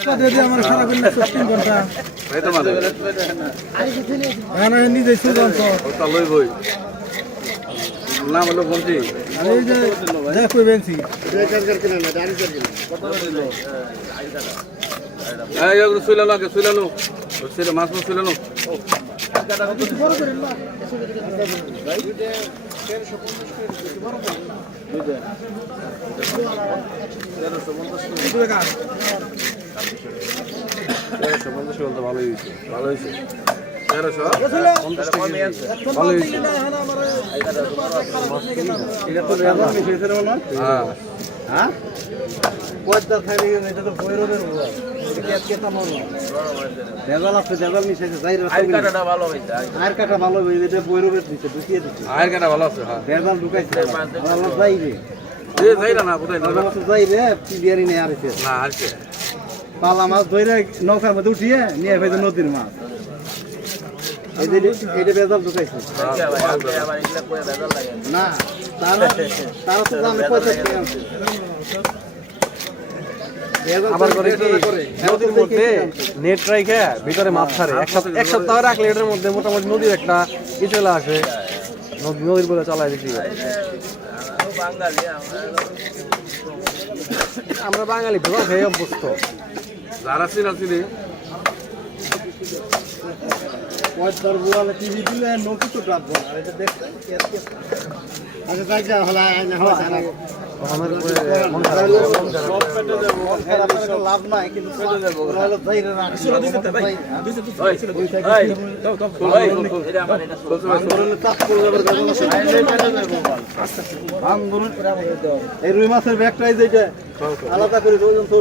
আমার সারা করলে 16 ঘন্টা না নিজে সুজন তো লই বই নাম হলো বলছি এই যে দেখো বেনছি এই এগুলো শুইলানো আগে শুইলানো সেটা মাছ মাছ শুইলানো ভালোই হয়েছে ভালো হয়েছে 1350 ভালো হয়েছে এটা তো রেজাল মিশিয়েছে রে মনে হ্যাঁ হ্যাঁ কয়টা খাইলে এটা তো বৈরবের বড় এটা কি আজকে তামর রেজাল আছে রেজাল মিশিয়েছে যাইরা আর কাটাটা ভালো হইছে আর কাটা ভালো হইছে এটা বৈরবের দিতে ঢুকিয়ে দিতে আর কাটা ভালো আছে হ্যাঁ রেজাল ঢুকাইছে আল্লাহ যাইবে এ যাইরা না কোথায় না যাইবে পিডিয়ারি নেই আর না আরছে পালা মাছ ধরে নৌকার মধ্যে উঠিয়ে নিয়ে ফেলে নদীর মাছ এইটা বেজাল ঢুকাইছে না তারা তো আমি পয়সা দিয়ে আনছি আবার করে কি নদীর মধ্যে নেট রাইখে ভিতরে মাছ ছাড়ে এক সপ্তাহ রাখলে এটার মধ্যে মোটামুটি নদীর একটা চলে আসে নদীর বলে চালায় দেখি আমরা বাঙালি পুরো খেয়ে অভ্যস্ত যারা চিনা চিনি পয়সার বুড়ালে টিভি দিলে নকি তো ডাকবো আর এটা দেখতে আচ্ছা তাই যা হলা না হলা আমার সব পেটে দেবো আপনার লাভ নাই কিন্তু পেটে দেবো হলো যাইরা না ছিল দিতে ভাই এটা আমার এটা আন্দোলনে চাপ করে যাবে আন্দোলন এই রুই মাছের ব্যাগটাই যেটা আলাদা করে দুজন তো